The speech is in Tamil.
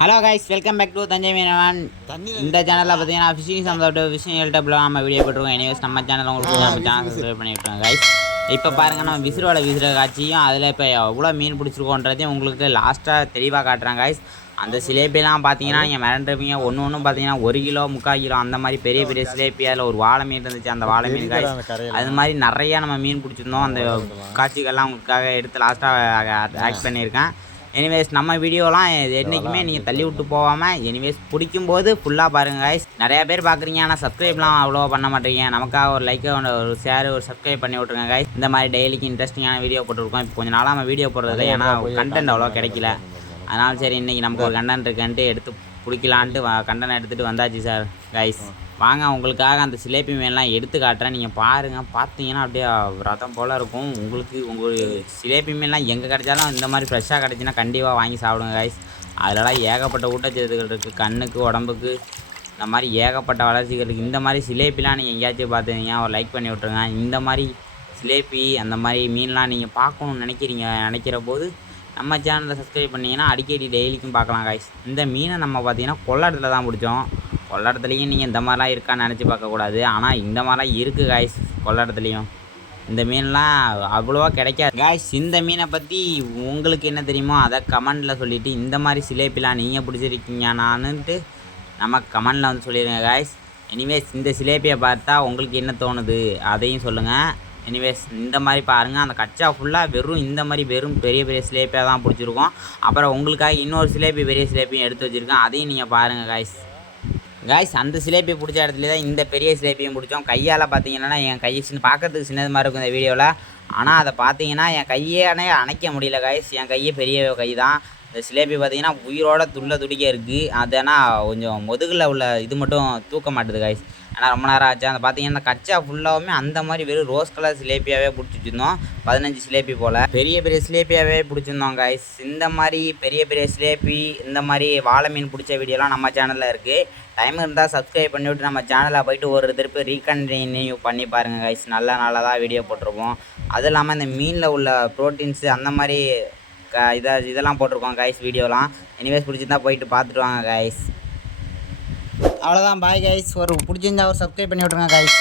Hello guys, welcome back to Thanjai Meenavan. இந்த சேனலில் பார்த்தீங்கன்னா ஃபிஷிங் சம்மந்தப்பட்ட விஷயங்கள்ட்ட நம்ம வீடியோ போட்டுருக்கோம். எனிவேஸ் நம்ம சேனல் உங்களுக்கு நம்ம சேனல் சப்ஸ்கிரைப் பண்ணி விட்டுருவோம் கைஸ். இப்போ பாருங்கள், நம்ம விசிறோட காட்சியும் அதில் இப்போ எவ்வளோ மீன் பிடிச்சிருக்கோன்றதையும் உங்களுக்கு லாஸ்ட்டாக தெளிவாக காட்டுறாங்க கைஸ். அந்த சிலேப்பிலாம் பார்த்தீங்கன்னா நீங்கள் மிரண்டிருப்பீங்க. ஒன்று பார்த்தீங்கன்னா 1 கிலோ 3/4 கிலோ அந்த மாதிரி பெரிய பெரிய சிலேப்பி. அதில் ஒரு வாழை மீன் இருந்துச்சு, அந்த வாழை மீன் கைஸ். அது மாதிரி நிறையா நம்ம மீன் பிடிச்சிருந்தோம். அந்த காட்சிகள்லாம் உங்களுக்காக எடுத்து லாஸ்ட்டாக ஆக்ட் பண்ணியிருக்கேன். எனிவேஸ் நம்ம வீடியோலாம் என்றைக்குமே நீங்கள் தள்ளி விட்டு போகாமல் எனிவேஸ் பிடிக்கும்போது ஃபுல்லாக பாருங்கள் கைஸ். நிறையா பேர் பார்க்குறீங்க, ஆனால் சப்ஸ்கிரைப்லாம் அவ்வளோவா பண்ண மாட்டேங்க. நமக்காக ஒரு லைக்கை ஒரு ஷேர் ஒரு சப்ஸ்கிரைப் பண்ணி விட்ருங்க கைஸ். இந்த மாதிரி டெய்லிக்கு இன்ட்ரெஸ்டிங்கான வீடியோ போட்டுருக்கோம். இப்போ கொஞ்சம் நாளாக நம்ம வீடியோ போடுறது ஏன்னா கண்டென்ட் அவ்வளோ கிடைக்கல. அதனால் சரி இன்றைக்கி நமக்கு ஒரு கண்டென்ட் இருக்குன்ட்டு எடுத்து பிடிக்கலான்ட்டு கண்டென்ட் எடுத்துகிட்டு வந்தாச்சு சார் கைஸ். வாங்க உங்களுக்காக அந்த சிலேபி மீன்லாம் எடுத்து காட்டுறேன். நீங்கள் பாருங்கள், பார்த்தீங்கன்னா அப்படியே ரதம் போல் இருக்கும். உங்கள் சிலேபி மீன்லாம் எங்கே கிடைச்சாலும் இந்த மாதிரி ஃப்ரெஷ்ஷாக கிடச்சின்னா கண்டிப்பாக வாங்கி சாப்பிடுங்க கைஸ். அதிலலாம் ஏகப்பட்ட ஊட்டச்சத்துக்கள் இருக்குது, கண்ணுக்கு உடம்புக்கு இந்த மாதிரி ஏகப்பட்ட வளர்ச்சிகள் இருக்குது. இந்த மாதிரி சிலேப்பிலாம் நீங்கள் எங்கேயாச்சும் பார்த்துருந்தீங்க ஒரு லைக் பண்ணி விட்ருங்க. இந்த மாதிரி சிலேபி அந்த மாதிரி மீன்லாம் நீங்கள் பார்க்கணுன்னு நினைக்கிற போது நம்ம சேனலில் சப்ஸ்கிரைப் பண்ணிங்கன்னா அடிக்கடி டெய்லிக்கும் பார்க்கலாம் கைஸ். இந்த மீனை நம்ம பார்த்தீங்கன்னா கொள்ளாடத்தில் தான் பிடிச்சோம். கொள்ளாடத்துலேயும் நீங்கள் இந்த மாதிரிலாம் இருக்கான்னு நினச்சி பார்க்கக்கூடாது, ஆனால் இந்த மாதிரிலாம் இருக்குது கைஸ். கொள்ளாடத்துலேயும் இந்த மீன்லாம் அவ்வளோவா கிடைக்காது கைஸ். இந்த மீனை பற்றி உங்களுக்கு என்ன தெரியுமோ அதை கமெண்டில் சொல்லிவிட்டு இந்த மாதிரி சிலேப்பிலாம் நீங்கள் பிடிச்சிருக்கீங்கன்னான்ட்டு நம்ம கமெண்டில் வந்து சொல்லிடுங்க கைஸ். எனிவேஸ் இந்த சிலேப்பியை பார்த்தா உங்களுக்கு என்ன தோணுது அதையும் சொல்லுங்கள். எனிவேஸ் இந்த மாதிரி பாருங்கள், அந்த கச்சா ஃபுல்லாக வெறும் பெரிய பெரிய சிலேப்பியாக தான் பிடிச்சிருக்கோம். அப்புறம் உங்களுக்காக இன்னொரு சிலேப்பி பெரிய சிலேப்பியும் எடுத்து வச்சுருக்கேன், அதையும் நீங்கள் பாருங்கள் கைஸ். அந்த சிலேப்பி பிடிச்ச இடத்துல தான் இந்த பெரிய சிலேப்பியும் பிடிச்சோம். கையால் பார்த்தீங்கன்னா என் கை பார்க்கறதுக்கு சின்னது மாதிரி இருக்கும் இந்த வீடியோவில், ஆனால் அதை பார்த்தீங்கன்னா என் கையே அணைக்க முடியல கைஸ். என் கையே பெரிய கை தான். இந்த சிலேப்பி பார்த்தீங்கன்னா உயிரோட துடிக்க இருக்குது. அதனா கொஞ்சம் முதுகில் உள்ள இது மட்டும் தூக்க மாட்டுது கைஸ். ஆனால் ரொம்ப நேரம் ஆச்சு. அந்த பார்த்தீங்கன்னா அந்த கச்சா ஃபுல்லாகவுமே அந்த மாதிரி வெறும் ரோஸ் கலர் சிலேப்பியாகவே பிடிச்சிருந்தோம். 15 சிலேப்பி போல் பெரிய பெரிய சிலேப்பியாகவே பிடிச்சிருந்தோம் கைஸ். இந்த மாதிரி பெரிய பெரிய சிலேப்பி இந்த மாதிரி வாழை மீன் பிடிச்ச வீடியோலாம் நம்ம சேனலில் இருக்குது. டைம் இருந்தால் சப்ஸ்கிரைப் பண்ணிவிட்டு நம்ம சேனலில் போய்ட்டு ஒரு திருப்பி ரீகண்டினியூ பண்ணி பாருங்கள் கைஸ். நல்லதாக வீடியோ போட்டிருப்போம். அதுவும் இல்லாமல் இந்த மீனில் உள்ள ப்ரோட்டீன்ஸு அந்த மாதிரி இதெல்லாம் போட்டிருக்கோம் கைஸ் வீடியோலாம். எனிவேஸ் பிடிச்சிருந்தா போயிட்டு பார்த்துட்டு வாங்க கைஸ். அவ்வளோதான், பாய் கைஸ். பிடிச்சிருந்தா ஒரு சப்ஸ்கிரைப் பண்ணி விட்ருங்க கைஸ்.